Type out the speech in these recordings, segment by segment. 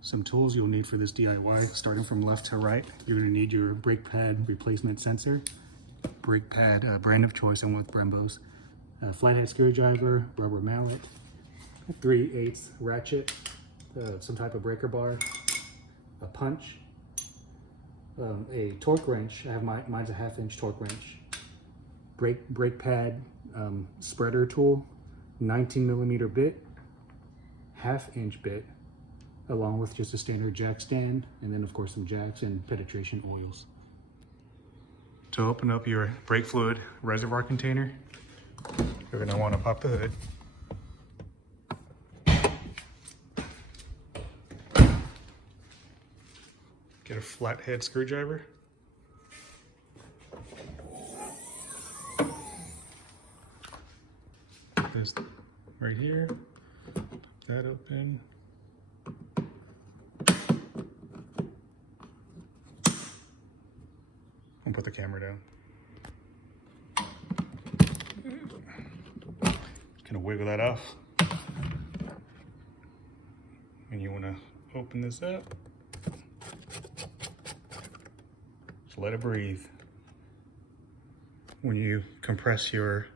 Some tools you'll need for this DIY, starting from left to right. You're going to need your brake pad replacement sensor, brake pad brand of choice. I went with Brembo's, flathead screwdriver, rubber mallet, 3/8 ratchet, some type of breaker bar, a punch, a torque wrench. I have mine's a 1/2 inch torque wrench, brake pad spreader tool, 19mm bit, 1/2 inch bit, along with just a standard jack stand, and then of course some jacks and penetration oils. To open up your brake fluid reservoir container, you're going to want to pop the hood. Get a flathead screwdriver. This right here, pop that open. And put the camera down. Just gonna wiggle that off. And you wanna open this up. Just let it breathe. When you compress your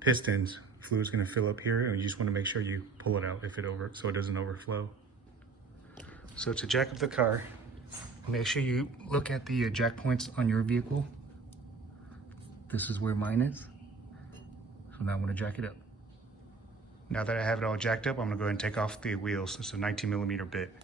pistons, fluid's gonna fill up here, and you just wanna make sure you pull it out so it doesn't overflow. So to jack up the car, make sure you look at the jack points on your vehicle. This is where mine is. So now I'm going to jack it up. Now that I have it all jacked up, I'm going to go ahead and take off the wheels. It's a 19mm bit.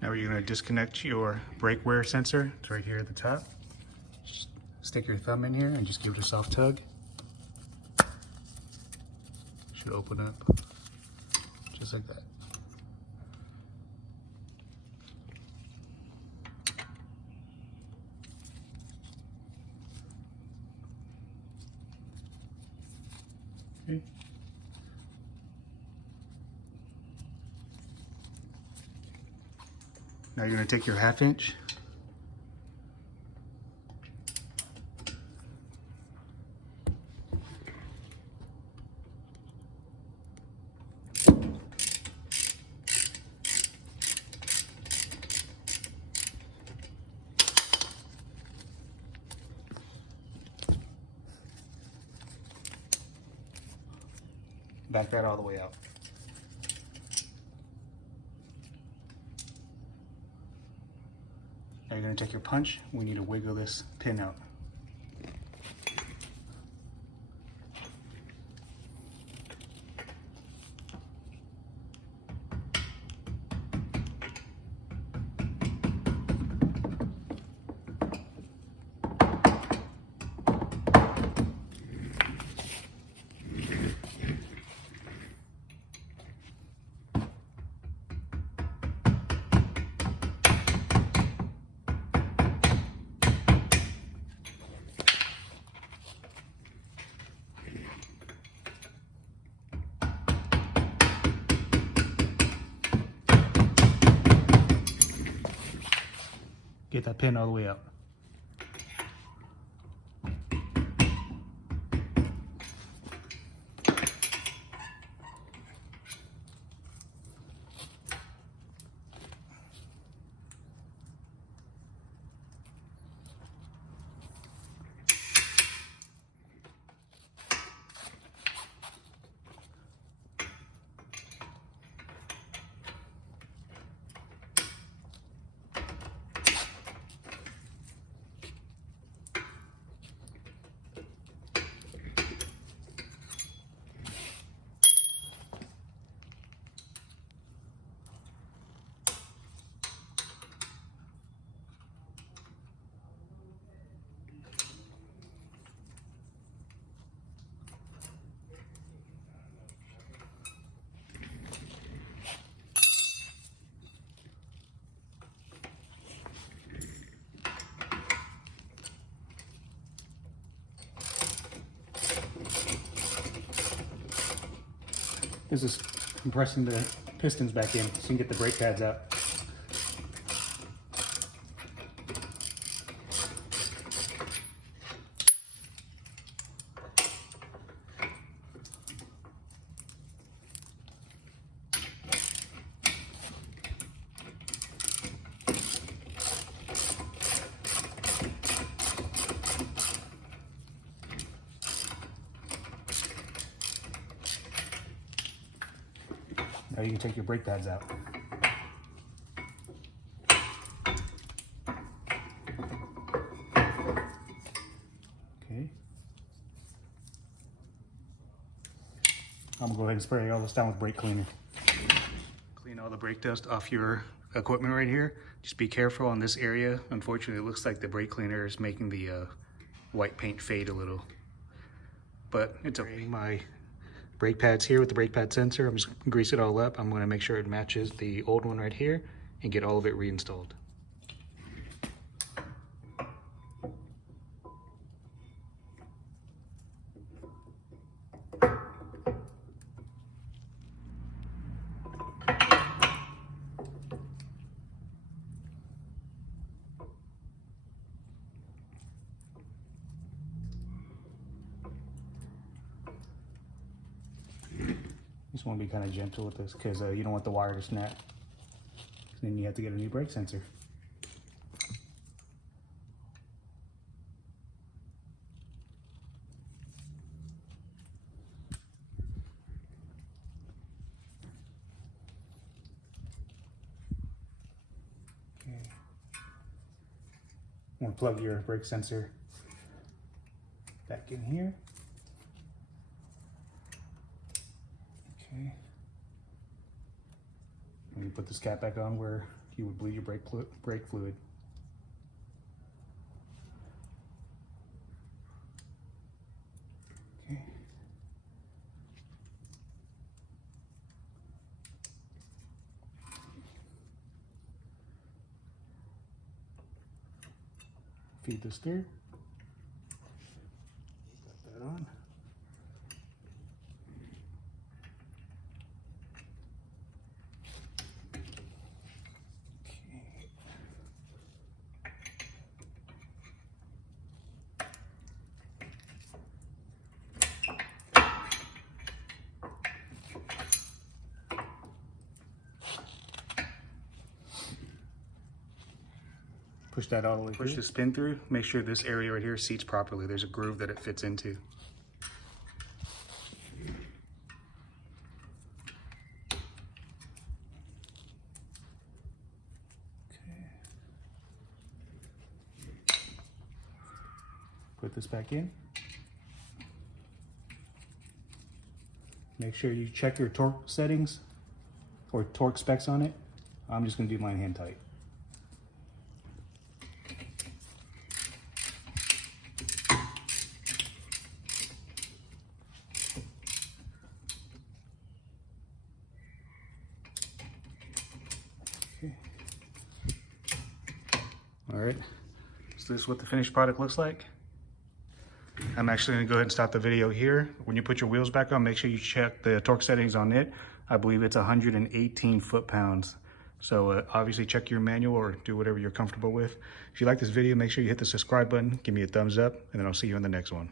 Now you're going to disconnect your brake wear sensor. It's right here at the top. Just stick your thumb in here and just give it a soft tug. Should open up just like that. Okay. Now you're going to take your 1/2 inch back that all the way out. Now you're going to take your punch. We need to wiggle this pin out. Get that pin all the way out. is just compressing the pistons back in so you can get the brake pads out. Now you can take your brake pads out. Okay. I'm gonna go ahead and spray all this down with brake cleaner. Clean all the brake dust off your equipment right here. Just be careful on this area. Unfortunately, it looks like the brake cleaner is making the white paint fade a little, but it's okay. My brake pads here with the brake pad sensor. I'm just gonna grease it all up. I'm gonna make sure it matches the old one right here and get all of it reinstalled. Just want to be kind of gentle with this because you don't want the wire to snap. Then you have to get a new brake sensor. Okay. I'm going to plug your brake sensor back in here. Okay. And you put this cap back on where you would bleed your brake fluid. Okay. Feed this through. Got that on. Push that all the way through. Push the spin through. Make sure this area right here seats properly. There's a groove that it fits into. Okay. Put this back in. Make sure you check your torque settings or torque specs on it. I'm just going to do mine hand tight. Okay. All right, so this is what the finished product looks like. I'm actually going to go ahead and stop the video here. When you put your wheels back on, make sure you check the torque settings on it. I believe it's 118 foot-pounds. So obviously check your manual or do whatever you're comfortable with. If you like this video, make sure you hit the subscribe button, give me a thumbs up, and then I'll see you in the next one.